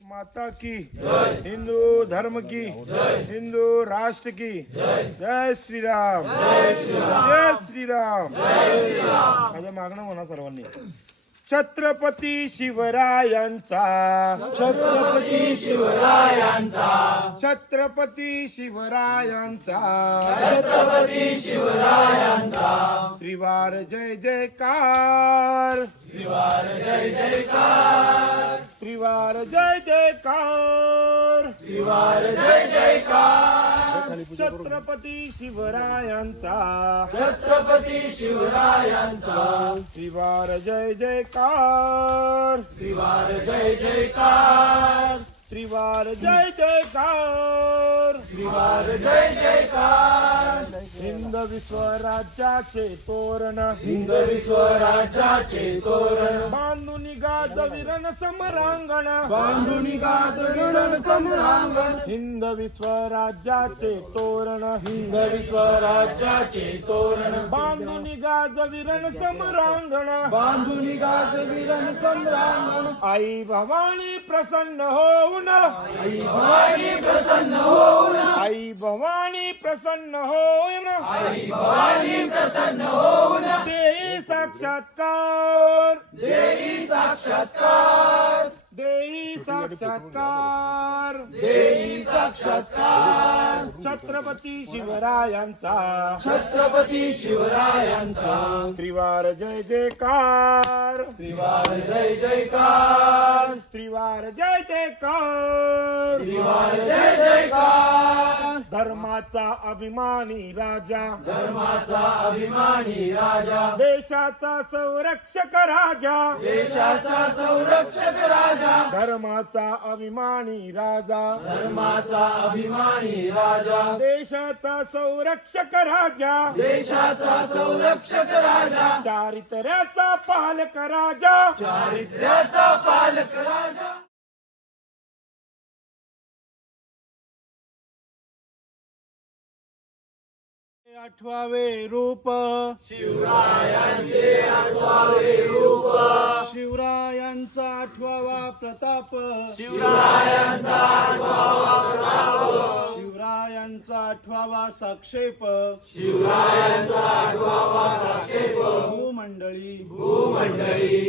माता की हिंदू धर्म की हिंदू राष्ट्र की जय श्रीराम जय श्रीराम माझं मागणं म्हणा सर्वांनी. छत्रपती शिवरायांचा छत्रपती शिवरायांचा छत्रपती शिवरायांचा छत्रपती शिवरायांचा त्रिवार जय जयकार त्रिवार जय जयकार त्रिवार जय जयकार त्रिवार जय जयकार छत्रपती शिवरायांचा छत्रपती शिवरायांचा त्रिवार जय जयकार त्रिवार जय जयकार त्रिवार जय जयकार त्रिवार जय जयकार हिंद विश्वराज्याचे तोरण हिंद विश्वराज्याचे तोरण बांधून गाजविरण समरांगण बांधून गाजविरण सम्रांगण हिंद विश्वराज्याचे तोरण हिंद विश्वराज्याचे तोरण बांधून गाजविरण समरांगण बांधून गाजविरण सम्रांगण आई भवानी प्रसन्न होऊन आई भवानी प्रसन्न होऊन आई भवानी प्रसन्न होऊन आई भवानी प्रसन्न होऊन देई साक्षात्कार देई साक्षात्कार देई साक्षात्कार देई साक्षात्कार छत्रपती शिवरायांचा छत्रपती शिवरायांचा त्रिवार जय जयकार त्रिवार जय जयकार त्रिवार जय जयकार त्रिवार जय जयकार धर्माचा अभिमानी राजा धर्माचा अभिमानी राजा देशाचा संरक्षक राजा देशाचा संरक्षक राजा धर्माचा अभिमानी राजा धर्माचा अभिमानी राजा देशाचा संरक्षक राजा देशाचा संरक्षक राजा चारित्र्याचा पालक राजा चारित्र्याचा पालक राजा आठवावे रूप शिवरायांचे आठवावे रूप शिवरायांचा आठवावा प्रताप शिवरायांचा आठवावा प्रताप शिवरायांचा आठवावा साक्षेप शिवरायांचा आठवावा साक्षेप भूमंडळी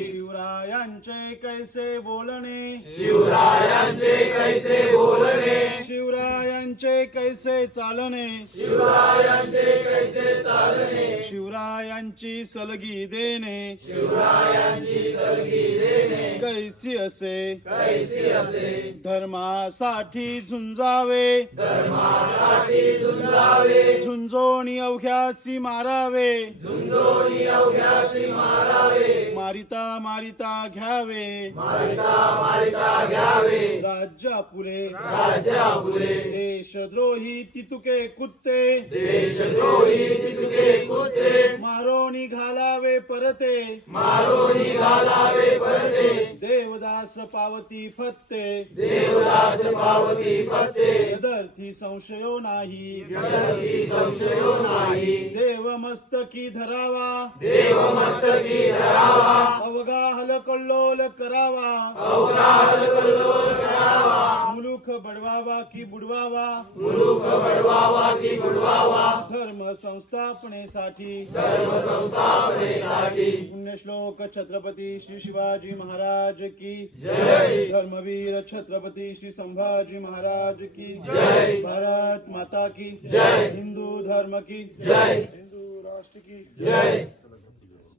शिवरायांचे कैसे बोलणे शिवरायांचे कैसे बोलणे शिवरायांचे कैसे चालणे शिवरायांचे कैसे चालणे शिवरायांची सलगी देणे शिवरायांची सलगी देणे कैसी असे धर्मासाठी झुंजावे धर्मासाठी झुंजावे झुंजोणी अवघ्यासी मारावे झुंजोनी अवघ्यासी मारावे मारिता मारिता घ्यावे मारिता घ्यावे राज्यापुरे राजापुरे देशद्रोही तितुके कुत्ते देशद्रोही तितके कुत्रे मारोनी घालावे परते मारोनी घालावे परते देवदास पावती फत्ते देवदास पावती फते यदर्थी संशयो नाही यदर्थी संशयो नाही देव मस्तकी धरावा देव मस्तकी धरावा अवघा हलकल्लोल करावा अवगाहल कल्लोल करावा मुलुख बडवावा की बुडवावा मुलुक बडवावा की बुडवावा धर्म संस्थापनेसाठी धर्म संस्थापनेसाठी पुण्यश्लोक छत्रपती श्री शिवाजी महाराज की जय धर्मवीर छत्रपती श्री संभाजी महाराज की जय भारत माता की जय हिंदू धर्म की जय हिंदू राष्ट्र की जय